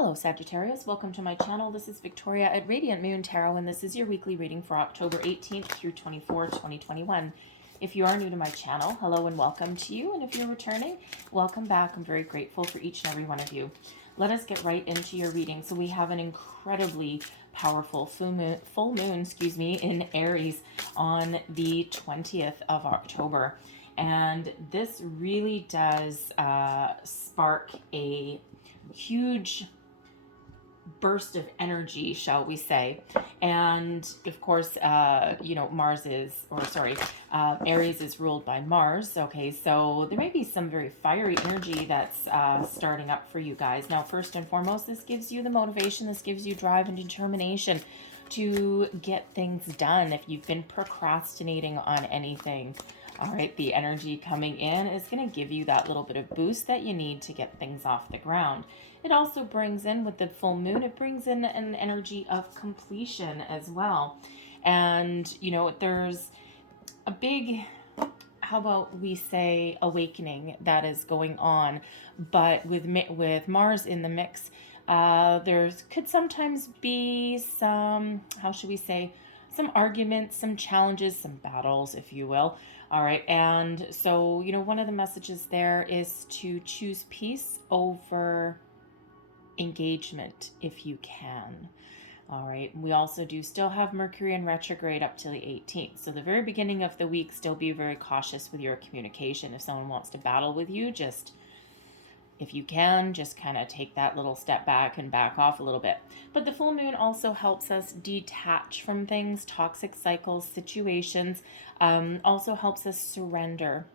Hello Sagittarius, welcome to my channel. This is Victoria at Radiant Moon Tarot, and this is your weekly reading for October 18th through 24th, 2021. If you are new to my channel, hello and welcome to you, and if you're returning, welcome back. I'm very grateful for each and every one of you. Let us get right into your reading. So we have an incredibly powerful full moon, in Aries on the 20th of October. And this really does spark a huge burst of energy, shall we say. And of course, Aries is ruled by Mars. Okay, so there may be some very fiery energy that's starting up for you guys. Now, first and foremost, this gives you the motivation, this gives you drive and determination to get things done. If you've been procrastinating on anything, all right, the energy coming in is going to give you that little bit of boost that you need to get things off the ground. It also brings in, with the full moon, it brings in an energy of completion as well. And, you know, there's a big, how about we say, awakening that is going on. But with Mars in the mix, could sometimes be some, how should we say, some arguments, some challenges, some battles, if you will. All right. And so, you know, one of the messages there is to choose peace over engagement if you can. All right. We also do still have Mercury in retrograde up till the 18th. So the very beginning of the week, still be very cautious with your communication. If someone wants to battle with you, just, if you can, just kind of take that little step back and back off a little bit. But the full moon also helps us detach from things, toxic cycles, situations, also helps us surrender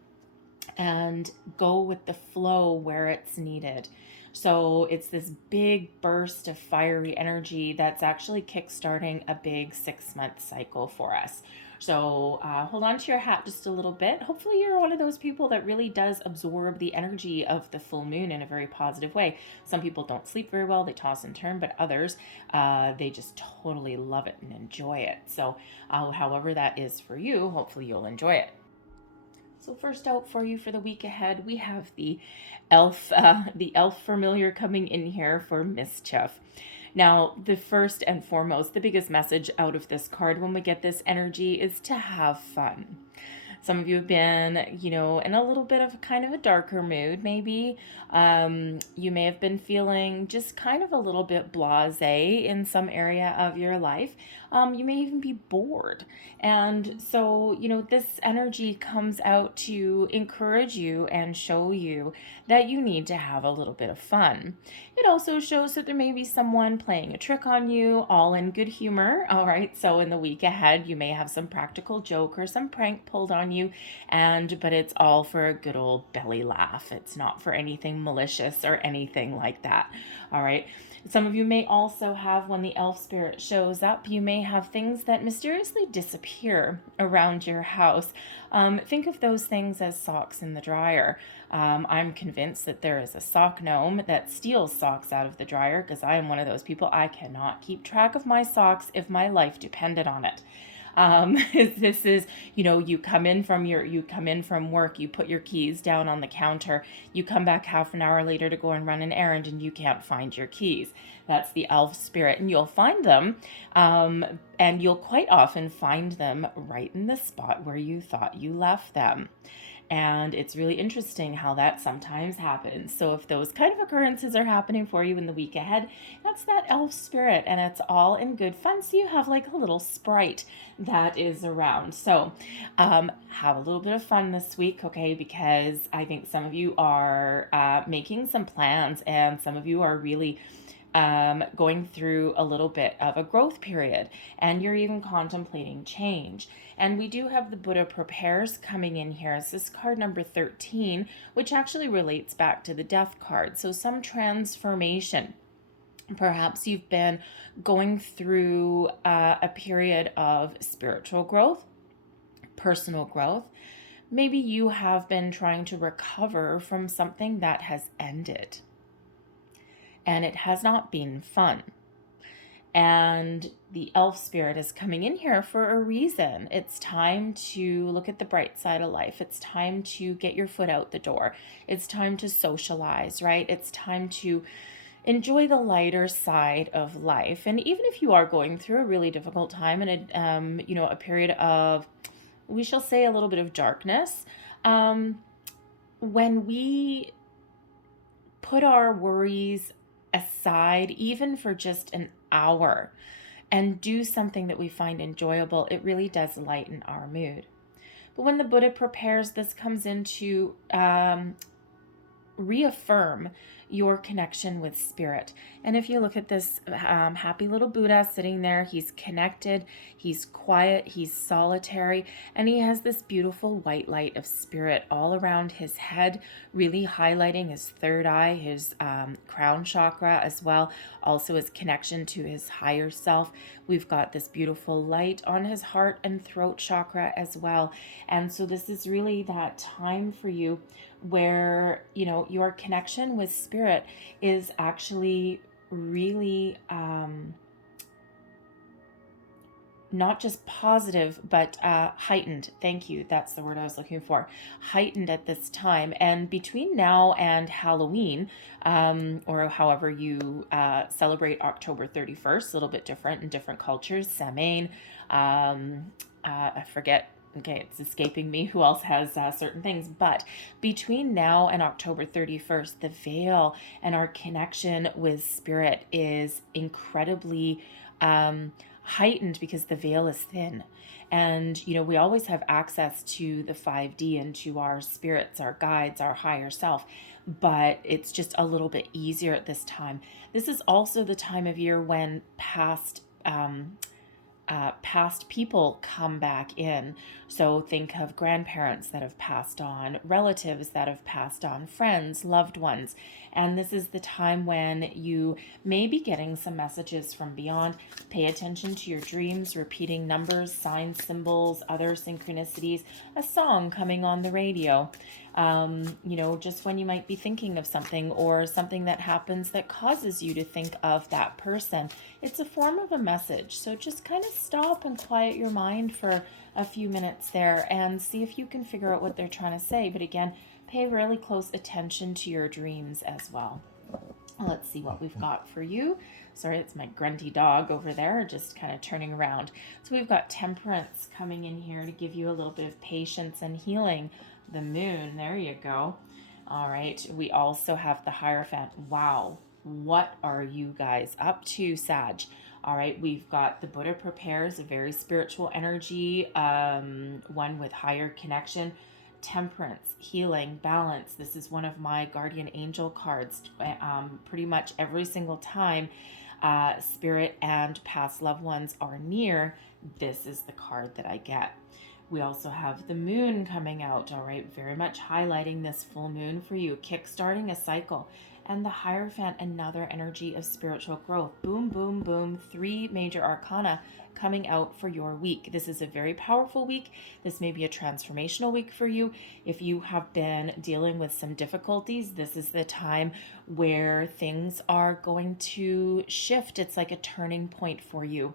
and go with the flow where it's needed. So it's this big burst of fiery energy that's actually kickstarting a big 6-month cycle for us. So hold on to your hat just a little bit. Hopefully you're one of those people that really does absorb the energy of the full moon in a very positive way. Some people don't sleep very well, they toss and turn, but others, they just totally love it and enjoy it. So however that is for you, hopefully you'll enjoy it. So first out for you for the week ahead, we have the elf familiar coming in here for mischief. Now, the first and foremost, the biggest message out of this card when we get this energy is to have fun. Some of you have been, you know, in a little bit of kind of a darker mood, maybe. You may have been feeling just kind of a little bit blasé in some area of your life. You may even be bored. And so, you know, this energy comes out to encourage you and show you that you need to have a little bit of fun. It also shows that there may be someone playing a trick on you, all in good humor. All right, so in the week ahead, you may have some practical joke or some prank pulled on you, but it's all for a good old belly laugh. It's not for anything malicious or anything like that. All right. Some of you may also have, when the elf spirit shows up, you may have things that mysteriously disappear around your house. Think of those things as socks in the dryer. I'm convinced that there is a sock gnome that steals socks out of the dryer, because I am one of those people. I cannot keep track of my socks if my life depended on it. This is, you know, you come in from work, you put your keys down on the counter, you come back half an hour later to go and run an errand, and you can't find your keys. That's the elf spirit, and you'll find them, and you'll quite often find them right in the spot where you thought you left them. And it's really interesting how that sometimes happens. So if those kind of occurrences are happening for you in the week ahead, that's that elf spirit, and it's all in good fun. So you have like a little sprite that is around. So have a little bit of fun this week, okay? Because I think some of you are making some plans, and some of you are really going through a little bit of a growth period, and you're even contemplating change. And we do have the Buddha Prepares coming in here. This is card number 13, which actually relates back to the Death card. So some transformation. Perhaps you've been going through a period of spiritual growth, personal growth. Maybe you have been trying to recover from something that has ended, and it has not been fun. And the elf spirit is coming in here for a reason. It's time to look at the bright side of life. It's time to get your foot out the door. It's time to socialize, right? It's time to enjoy the lighter side of life. And even if you are going through a really difficult time and a period of, we shall say, a little bit of darkness, when we put our worries aside, even for just an hour, and do something that we find enjoyable, it really does lighten our mood. But when the Buddha prepares, this comes in to reaffirm your connection with spirit. And if you look at this happy little Buddha sitting there, he's connected, he's quiet, he's solitary, and he has this beautiful white light of spirit all around his head, really highlighting his third eye, his crown chakra as well, also his connection to his higher self. We've got this beautiful light on his heart and throat chakra as well. And so this is really that time for you where, your connection with spirit is actually really not just positive, but heightened. Thank you. That's the word I was looking for. Heightened at this time. And between now and Halloween, or however you celebrate October 31st, a little bit different in different cultures, Samhain, I forget. Okay, it's escaping me who else has certain things. But between now and October 31st, the veil and our connection with spirit is incredibly heightened because the veil is thin. And, we always have access to the 5D and to our spirits, our guides, our higher self. But it's just a little bit easier at this time. This is also the time of year when past people come back in. So think of grandparents that have passed on, relatives that have passed on, friends, loved ones. And this is the time when you may be getting some messages from beyond. Pay attention to your dreams, repeating numbers, signs, symbols, other synchronicities, a song coming on the radio. Just when you might be thinking of something or something that happens that causes you to think of that person. It's a form of a message. So just kind of stop and quiet your mind for a few minutes there and see if you can figure out what they're trying to say. But again, pay really close attention to your dreams as well. Let's see what we've got for you. Sorry, it's my grunty dog over there, just kind of turning around. So we've got Temperance coming in here to give you a little bit of patience and healing. The moon, there you go. All right, we also have the Hierophant. Wow, what are you guys up to, Sag? All right, we've got the Buddha prepares, a very spiritual energy, one with higher connection. Temperance, healing, balance. This is one of my guardian angel cards. Pretty much every single time spirit and past loved ones are near, this is the card that I get. We also have the moon coming out, all right, very much highlighting this full moon for you, kickstarting a cycle. And the Hierophant, another energy of spiritual growth. Boom, boom, boom. 3 major arcana coming out for your week. This is a very powerful week. This may be a transformational week for you. If you have been dealing with some difficulties, this is the time where things are going to shift. It's like a turning point for you.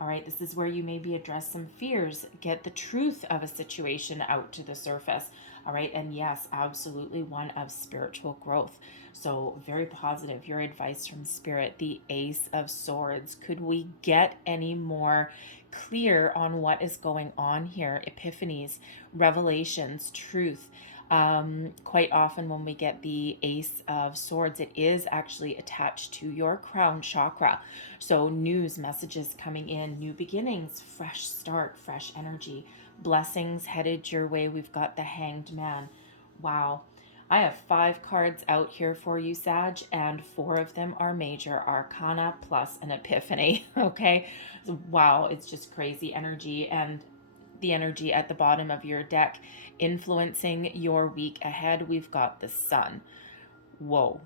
All right, this is where you maybe address some fears, get the truth of a situation out to the surface. All right, and yes, absolutely one of spiritual growth. So very positive. Your advice from Spirit, the Ace of Swords. Could we get any more clear on what is going on here? Epiphanies, revelations, truth. Quite often when we get the Ace of Swords, it is actually attached to your crown chakra. So news, messages coming in, new beginnings, fresh start, fresh energy, blessings headed your way. We've got the Hanged Man. Wow. I have 5 cards out here for you, Sag, and 4 of them are major arcana plus an epiphany. Okay. So, wow. It's just crazy energy. And the energy at the bottom of your deck influencing your week ahead, we've got the Sun. Whoa.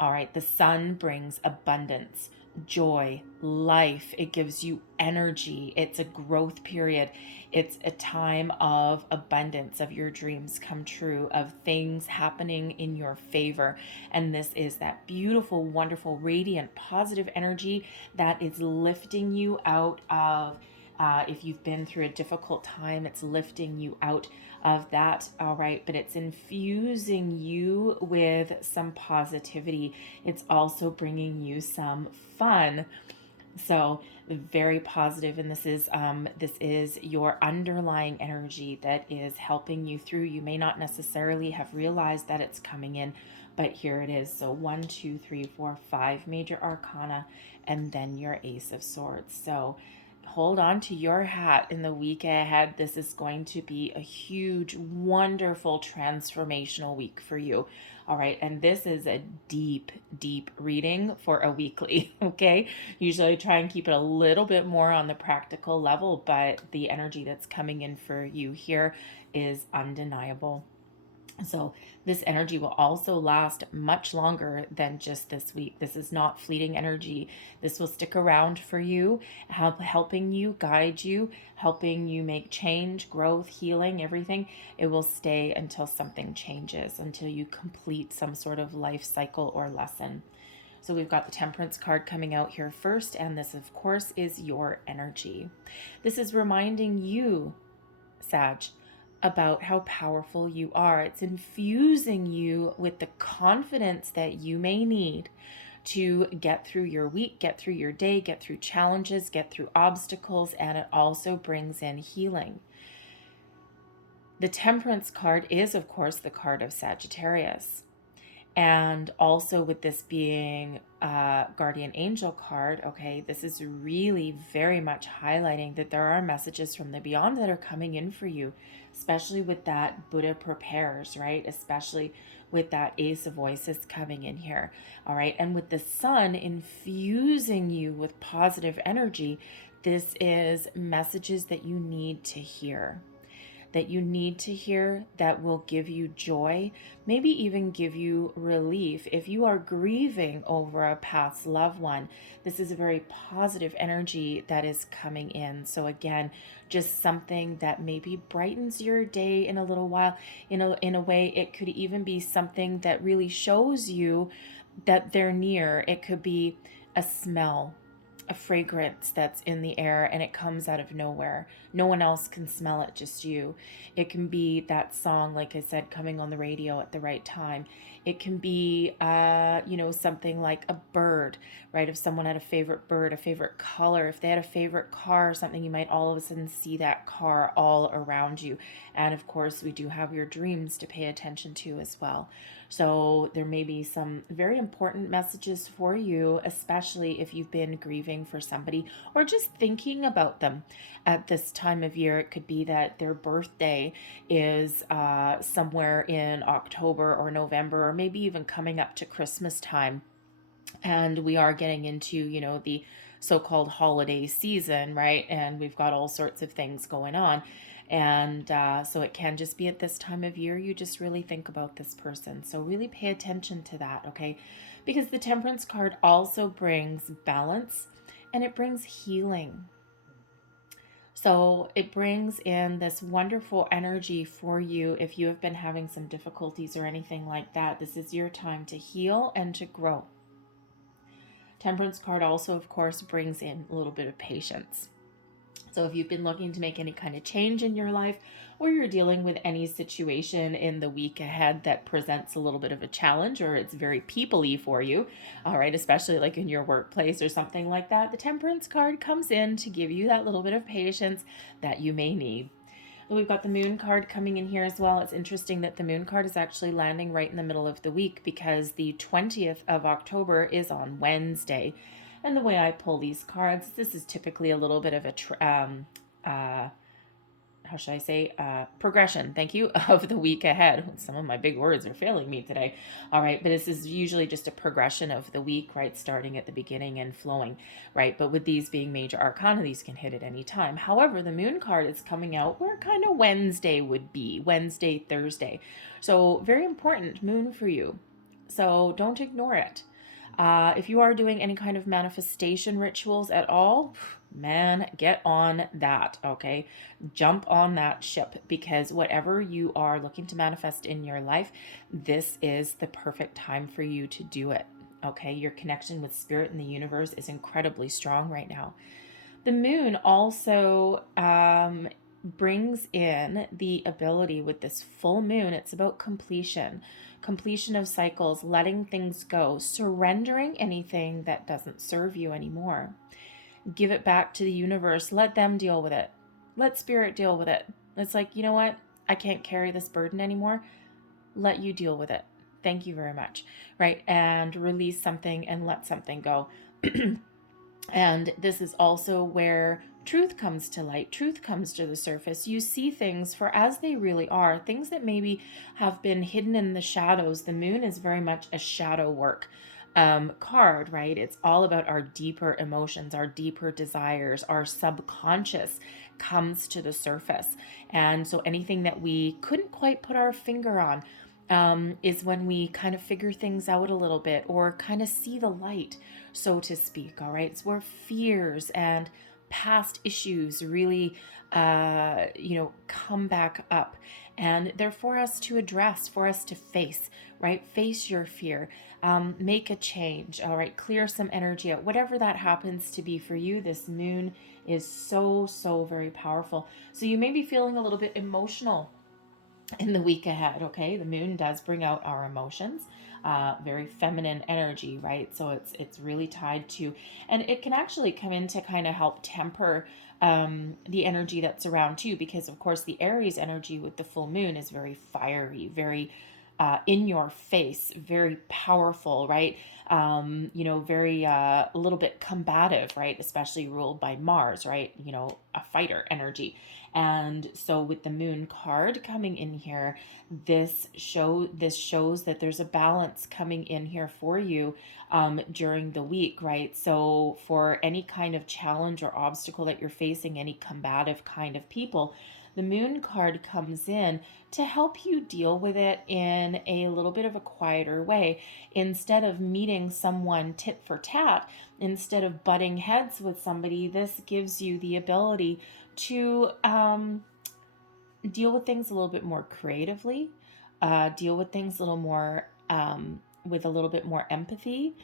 All right. The Sun brings abundance, joy, life. It gives you energy. It's a growth period. It's a time of abundance, of your dreams come true, of things happening in your favor. And this is that beautiful, wonderful, radiant, positive energy that is lifting you out of If you've been through a difficult time, it's lifting you out of that, all right? But it's infusing you with some positivity. It's also bringing you some fun. So very positive, and this is your underlying energy that is helping you through. You may not necessarily have realized that it's coming in, but here it is. So 1, 2, 3, 4, 5 major arcana, and then your Ace of Swords. So hold on to your hat in the week ahead. This is going to be a huge, wonderful, transformational week for you. All right. And this is a deep, deep reading for a weekly. Okay. Usually I try and keep it a little bit more on the practical level, but the energy that's coming in for you here is undeniable. So this energy will also last much longer than just this week. This is not fleeting energy. This will stick around for you, helping you, guide you, helping you make change, growth, healing, everything. It will stay until something changes, until you complete some sort of life cycle or lesson. So we've got the Temperance card coming out here first, and this, of course, is your energy. This is reminding you, Sag, about how powerful you are. It's infusing you with the confidence that you may need to get through your week, get through your day, get through challenges, get through obstacles, and it also brings in healing. The Temperance card is, of course, the card of Sagittarius. And also with this being a guardian angel card, okay, this is really very much highlighting that there are messages from the beyond that are coming in for you, especially with that Buddha prepares, right? Especially with that Ace of Voices coming in here, all right? And with the sun infusing you with positive energy, this is messages that you need to hear. That you need to hear, that will give you joy, maybe even give you relief. If you are grieving over a past loved one, this is a very positive energy that is coming in. So again, just something that maybe brightens your day in a little while. In a way, it could even be something that really shows you that they're near. It could be a smell, a fragrance that's in the air and it comes out of nowhere. No one else can smell it, just you. It can be that song, like I said, coming on the radio at the right time. It can be, something like a bird, right? If someone had a favorite bird, a favorite color, if they had a favorite car or something, you might all of a sudden see that car all around you. And of course, we do have your dreams to pay attention to as well. So there may be some very important messages for you, especially if you've been grieving for somebody or just thinking about them at this time of year. It could be that their birthday is somewhere in October or November, or maybe even coming up to Christmas time. And we are getting into, the so-called holiday season, right? And we've got all sorts of things going on. And so it can just be at this time of year, you just really think about this person. So really pay attention to that, okay? Because the Temperance card also brings balance and it brings healing. So it brings in this wonderful energy for you if you have been having some difficulties or anything like that. This is your time to heal and to grow. Temperance card also, of course, brings in a little bit of patience. So if you've been looking to make any kind of change in your life, or you're dealing with any situation in the week ahead that presents a little bit of a challenge, or it's very people-y for you, all right, especially like in your workplace or something like that, the Temperance card comes in to give you that little bit of patience that you may need. We've got the Moon card coming in here as well. It's interesting that the Moon card is actually landing right in the middle of the week because the 20th of October is on Wednesday. And the way I pull these cards, this is typically a little bit of a, progression, thank you, of the week ahead. Some of my big words are failing me today. All right, but this is usually just a progression of the week, right, starting at the beginning and flowing, right? But with these being major arcana, these can hit at any time. However, the Moon card is coming out where kind of Wednesday would be, Wednesday, Thursday. So very important moon for you. So don't ignore it. If you are doing any kind of manifestation rituals at all, man, get on that, okay? Jump on that ship, because whatever you are looking to manifest in your life, this is the perfect time for you to do it, okay? Your connection with spirit and the universe is incredibly strong right now. The moon also brings in the ability with this full moon. It's about completion of cycles, letting things go, surrendering anything that doesn't serve you anymore. Give it back to the universe. Let them deal with it. Let spirit deal with it. It's like, you know what? I can't carry this burden anymore. Let you deal with it. Thank you very much. Right? And release something and let something go. And this is also where truth comes to light, truth comes to the surface. You see things for as they really are, things that maybe have been hidden in the shadows. The moon is very much a shadow work card, right? It's all about our deeper emotions, our deeper desires, our subconscious comes to the surface. And so anything that we couldn't quite put our finger on is when we kind of figure things out a little bit or kind of see the light, so to speak. All right. It's where fears and past issues really, come back up. And they're for us to address, for us to face, right? Face your fear, make a change. All right. Clear some energy out. Whatever that happens to be for you, this moon is so, so very powerful. So you may be feeling a little bit emotional in the week ahead. Okay, the moon does bring out our emotions, very feminine energy, right? So it's really tied to, and it can actually come in to kind of help temper the energy that's around too, because of course the Aries energy with the full moon is very fiery, very in your face, very powerful, right? Very a little bit combative, right? Especially ruled by Mars, right? A fighter energy. And so with the moon card coming in here, this shows that there's a balance coming in here for you during the week, right? So for any kind of challenge or obstacle that you're facing, any combative kind of people, the moon card comes in to help you deal with it in a little bit of a quieter way. Instead of meeting someone tit for tat, instead of butting heads with somebody, this gives you the ability to deal with things a little bit more creatively, deal with things a little more with a little bit more empathy,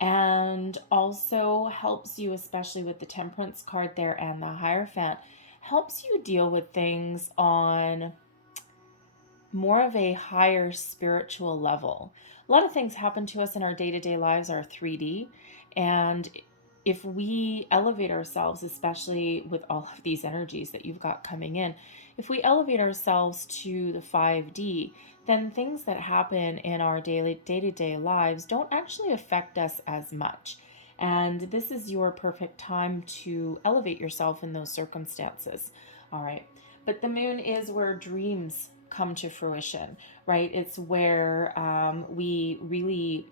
and also helps you, especially with the Temperance card there and the Hierophant, helps you deal with things on more of a higher spiritual level. A lot of things happen to us in our day-to-day lives are 3D, and if we elevate ourselves, especially with all of these energies that you've got coming in, if we elevate ourselves to the 5D, then things that happen in our day-to-day lives don't actually affect us as much. And this is your perfect time to elevate yourself in those circumstances. All right. But the moon is where dreams come to fruition, right? It's where we really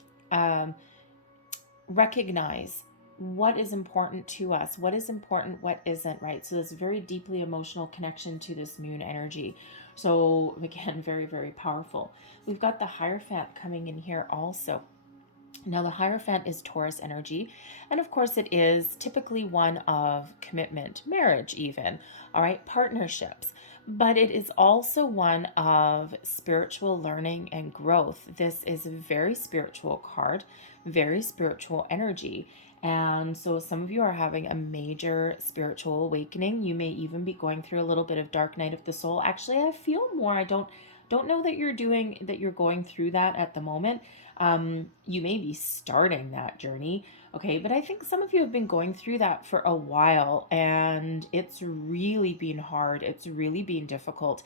recognize what is important to us, what is important, what isn't, right? So there's a very deeply emotional connection to this moon energy. So again, very, very powerful. We've got the Hierophant coming in here also. Now, the Hierophant is Taurus energy, and of course, it is typically one of commitment, marriage, even, all right, partnerships. But it is also one of spiritual learning and growth. This is a very spiritual card, very spiritual energy. And so, some of you are having a major spiritual awakening. You may even be going through a little bit of dark night of the soul. Actually, I feel more. I don't know that you're going through that at the moment. You may be starting that journey, okay, but I think some of you have been going through that for a while, and it's really been hard. It's really been difficult,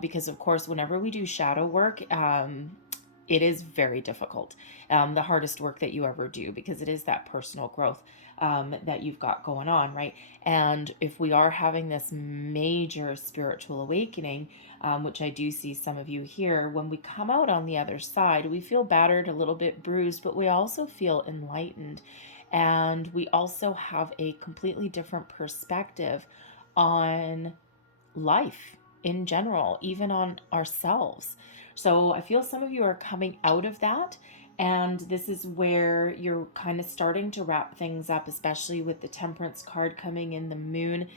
because of course, whenever we do shadow work, it is very difficult. The hardest work that you ever do, because it is that personal growth that you've got going on, right? And if we are having this major spiritual awakening, which I do see some of you here, when we come out on the other side, we feel battered, a little bit bruised, but we also feel enlightened. And we also have a completely different perspective on life in general, even on ourselves. So I feel some of you are coming out of that. And this is where you're kind of starting to wrap things up, especially with the Temperance card coming in, the moon.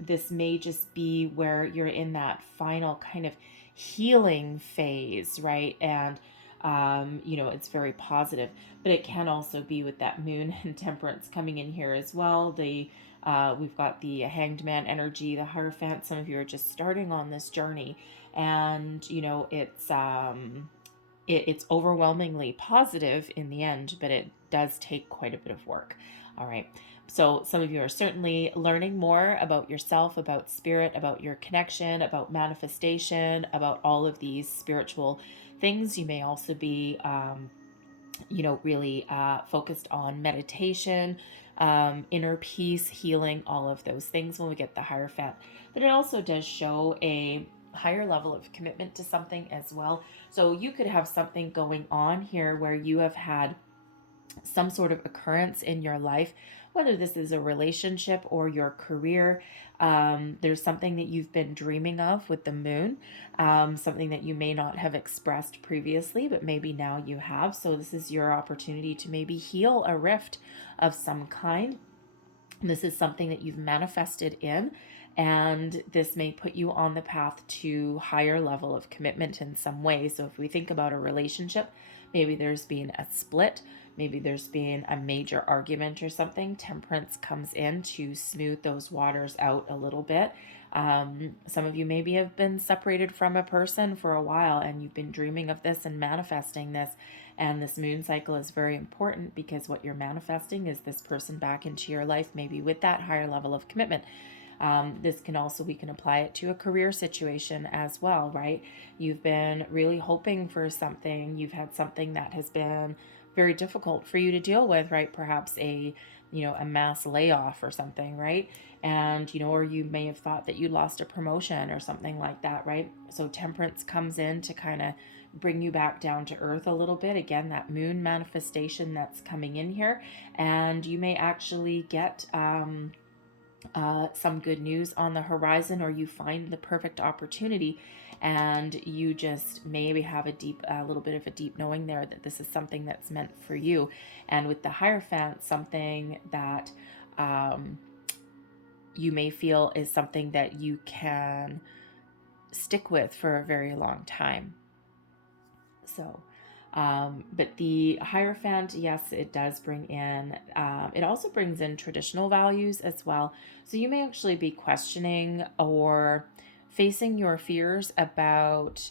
This may just be where you're in that final kind of healing phase, right? And It's very positive. But it can also be with that moon and temperance coming in here as well. We've got the hanged man energy, the Hierophant. Some of you are just starting on this journey, and it's overwhelmingly positive in the end, but it does take quite a bit of work. All right. So some of you are certainly learning more about yourself, about spirit, about your connection, about manifestation, about all of these spiritual things. You may also be, really focused on meditation, inner peace, healing, all of those things when we get the Hierophant. But it also does show a higher level of commitment to something as well. So you could have something going on here where you have had some sort of occurrence in your life, whether this is a relationship or your career. There's something that you've been dreaming of with the moon, something that you may not have expressed previously, but maybe now you have. So this is your opportunity to maybe heal a rift of some kind. This is something that you've manifested in, and this may put you on the path to higher level of commitment in some way. So if we think about a relationship, maybe there's been a split, maybe there's been a major argument or something. Temperance comes in to smooth those waters out a little bit. Some of you maybe have been separated from a person for a while, and you've been dreaming of this and manifesting this. And this moon cycle is very important because what you're manifesting is this person back into your life, maybe with that higher level of commitment. We can apply it to a career situation as well, right? You've been really hoping for something. You've had something that has been very difficult for you to deal with, right? Perhaps a mass layoff or something, right? And, or you may have thought that you lost a promotion or something like that, right? So temperance comes in to kind of bring you back down to earth a little bit. Again, that moon manifestation that's coming in here. And you may actually get some good news on the horizon, or you find the perfect opportunity, and you just maybe have a little bit of a deep knowing there that this is something that's meant for you. And with the Hierophant, something that you may feel is something that you can stick with for a very long time. So but the Hierophant, yes, it does bring in, it also brings in traditional values as well. So you may actually be questioning or facing your fears about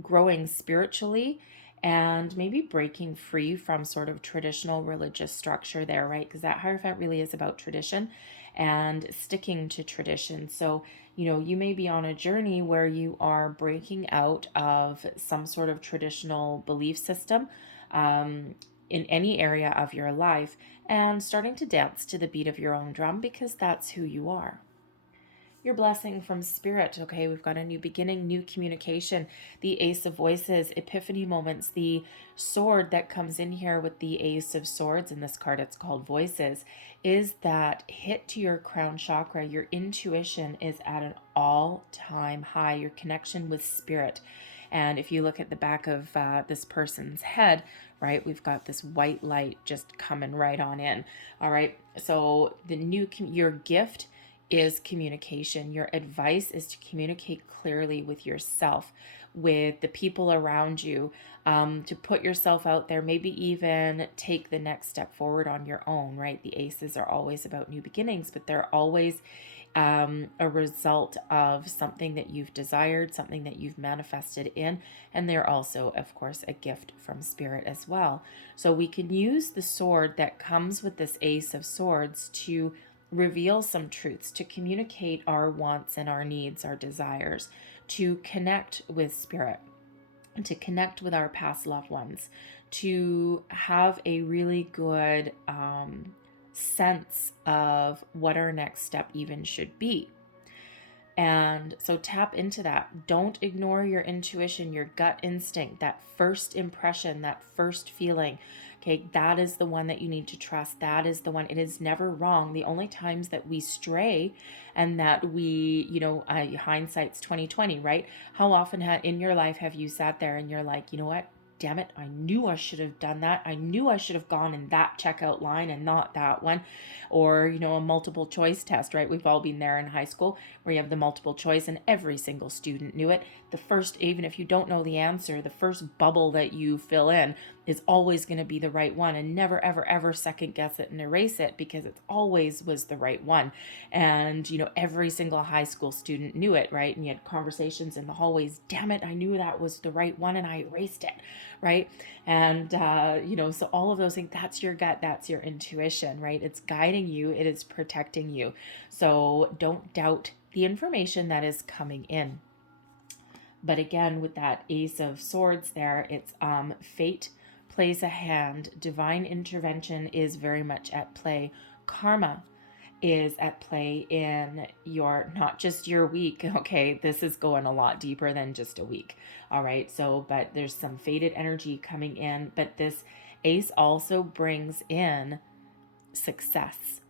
growing spiritually and maybe breaking free from sort of traditional religious structure there, right? Because that Hierophant really is about tradition and sticking to tradition. So, you may be on a journey where you are breaking out of some sort of traditional belief system in any area of your life and starting to dance to the beat of your own drum because that's who you are. Your blessing from spirit. Okay, we've got a new beginning, new communication, the Ace of Voices, epiphany moments, the sword that comes in here with the Ace of Swords in this card, it's called Voices, is that hit to your crown chakra. Your intuition is at an all-time high, your connection with spirit. And if you look at the back of this person's head, right, we've got this white light just coming right on in. All right, so your gift is communication. Your advice is to communicate clearly with yourself, with the people around you, to put yourself out there, maybe even take the next step forward on your own, right? The aces are always about new beginnings, but they're always a result of something that you've desired, something that you've manifested in, and they're also, of course, a gift from spirit as well. So we can use the sword that comes with this Ace of Swords to reveal some truths, to communicate our wants and our needs, our desires, to connect with spirit, to connect with our past loved ones, to have a really good sense of what our next step even should be. And so tap into that. Don't ignore your intuition, your gut instinct, that first impression, that first feeling. Okay, that is the one that you need to trust. That is the one. It is never wrong. The only times that we stray and that we, hindsight's 2020, right? How often in your life have you sat there and you're like, you know what? damn it, I knew I should have done that. I knew I should have gone in that checkout line and not that one. Or, you know, a multiple choice test, right? We've all been there in high school where you have the multiple choice and every single student knew it. The first, even if you don't know the answer, the first bubble that you fill in is always going to be the right one, and never, ever, ever second guess it and erase it, because it always was the right one. And, you know, every single high school student knew it, right? And you had conversations in the hallways, damn it, I knew that was the right one and I erased it, right? And, you know, so all of those things, that's your gut, that's your intuition, right? It's guiding you, it is protecting you. So don't doubt the information that is coming in. But again, with that Ace of Swords there, it's fate plays a hand. Divine intervention is very much at play. Karma is at play in your, not just your week, okay? This is going a lot deeper than just a week, all right? So, but there's some fated energy coming in, but this Ace also brings in success,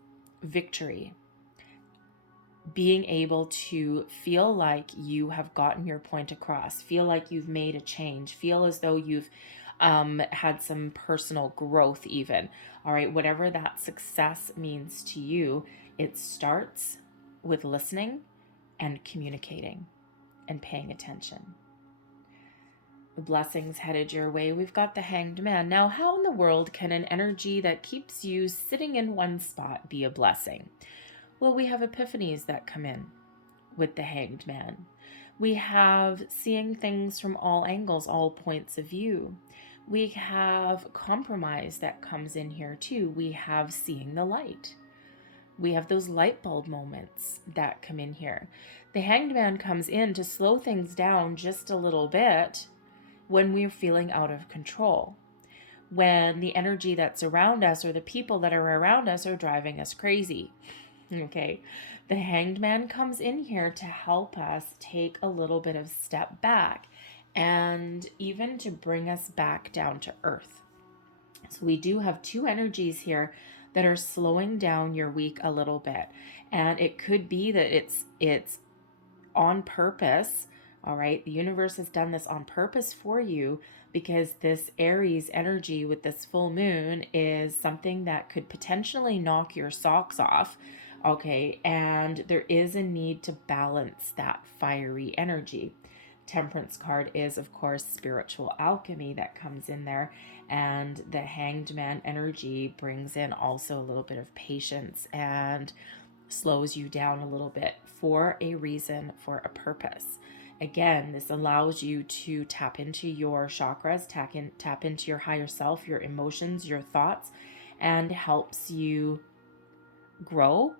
victory, being able to feel like you have gotten your point across, feel like you've made a change, feel as though you've had some personal growth even. All right, whatever that success means to you, it starts with listening and communicating and paying attention. The blessings headed your way. We've got the Hanged Man. Now, how in the world can an energy that keeps you sitting in one spot be a blessing? Well, we have epiphanies that come in with the Hanged Man. We have seeing things from all angles, all points of view. We have compromise that comes in here too. We have seeing the light. We have those light bulb moments that come in here. The Hanged Man comes in to slow things down just a little bit when we're feeling out of control. When the energy that's around us or the people that are around us are driving us crazy. Okay, the Hanged Man comes in here to help us take a little bit of step back and even to bring us back down to earth. So we do have two energies here that are slowing down your week a little bit. And it could be that it's on purpose. All right, the universe has done this on purpose for you, because this Aries energy with this full moon is something that could potentially knock your socks off. Okay, and there is a need to balance that fiery energy. Temperance card is, of course, spiritual alchemy that comes in there, and the Hanged Man energy brings in also a little bit of patience and slows you down a little bit for a reason, for a purpose. Again, this allows you to tap into your chakras, tap into your higher self, your emotions, your thoughts, and helps you grow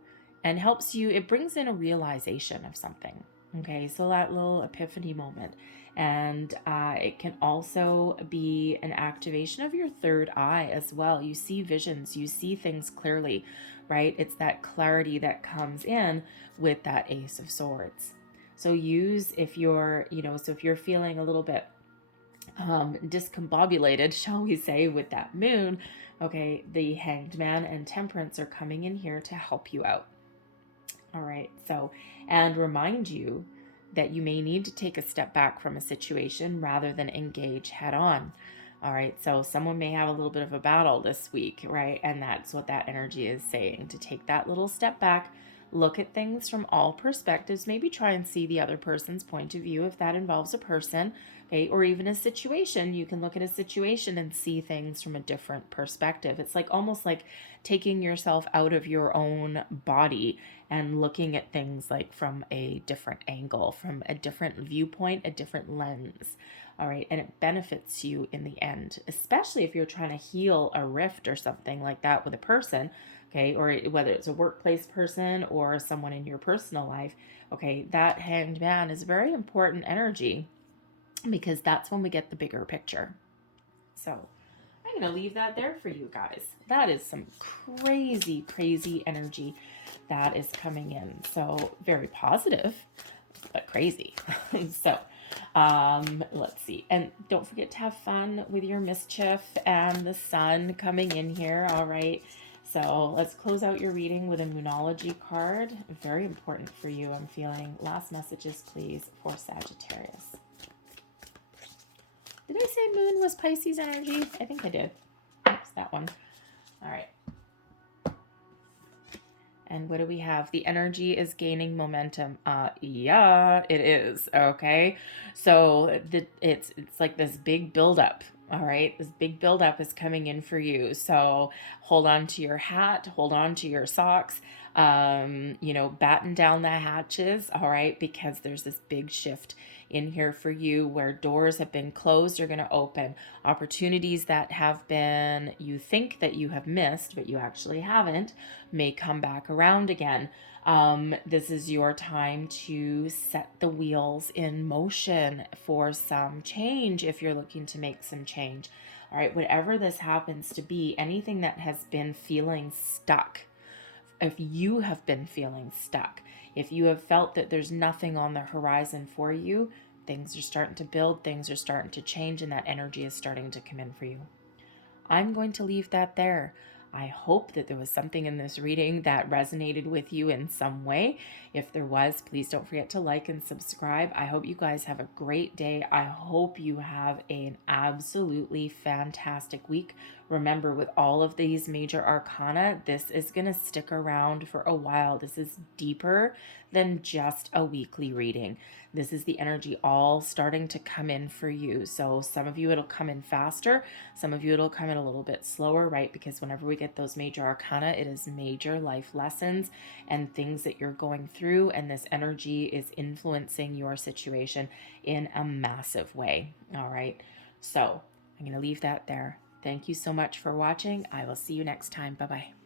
and helps you, it brings in a realization of something. Okay, so that little epiphany moment. And it can also be an activation of your third eye as well. You see visions, you see things clearly, right? It's that clarity that comes in with that Ace of Swords. So use, if you're, so if you're feeling a little bit discombobulated, shall we say, with that moon, okay, the Hanged Man and Temperance are coming in here to help you out. All right, so, and remind you that you may need to take a step back from a situation rather than engage head on. All right, so someone may have a little bit of a battle this week, right? And that's what that energy is saying, to take that little step back, look at things from all perspectives, maybe try and see the other person's point of view if that involves a person, okay, or even a situation. You can look at a situation and see things from a different perspective. It's like almost like taking yourself out of your own body and looking at things like from a different angle, from a different viewpoint, a different lens. All right, and it benefits you in the end, especially if you're trying to heal a rift or something like that with a person. Okay, or whether it's a workplace person or someone in your personal life, okay, that Hanged Man is very important energy, because that's when we get the bigger picture. So I'm going to leave that there for you guys. That is some crazy, crazy energy that is coming in. So very positive, but crazy. So let's see. And don't forget to have fun with your mischief and the sun coming in here. All right. So let's close out your reading with a Moonology card. Very important for you, I'm feeling. Last messages, please, for Sagittarius. Did I say moon was Pisces energy? I think I did. Oops, that one. All right. And what do we have? The energy is gaining momentum. Yeah, it is. Okay. So it's like this big buildup. All right. This big buildup is coming in for you. So hold on to your hat, hold on to your socks, batten down the hatches. All right. Because there's this big shift in here for you where doors have been closed are going to open. Opportunities that have been, you think that you have missed, but you actually haven't, may come back around again. This is your time to set the wheels in motion for some change if you're looking to make some change. All right, whatever this happens to be, anything that has been feeling stuck, if you have been feeling stuck, if you have felt that there's nothing on the horizon for you, things are starting to build, things are starting to change, and that energy is starting to come in for you. I'm going to leave that there. I hope that there was something in this reading that resonated with you in some way. If there was, please don't forget to like and subscribe. I hope you guys have a great day. I hope you have an absolutely fantastic week. Remember, with all of these major arcana, this is going to stick around for a while. This is deeper than just a weekly reading. This is the energy all starting to come in for you. So some of you, it'll come in faster. Some of you, it'll come in a little bit slower, right? Because whenever we get those major arcana, it is major life lessons and things that you're going through. And this energy is influencing your situation in a massive way. All right. So I'm going to leave that there. Thank you so much for watching. I will see you next time. Bye-bye.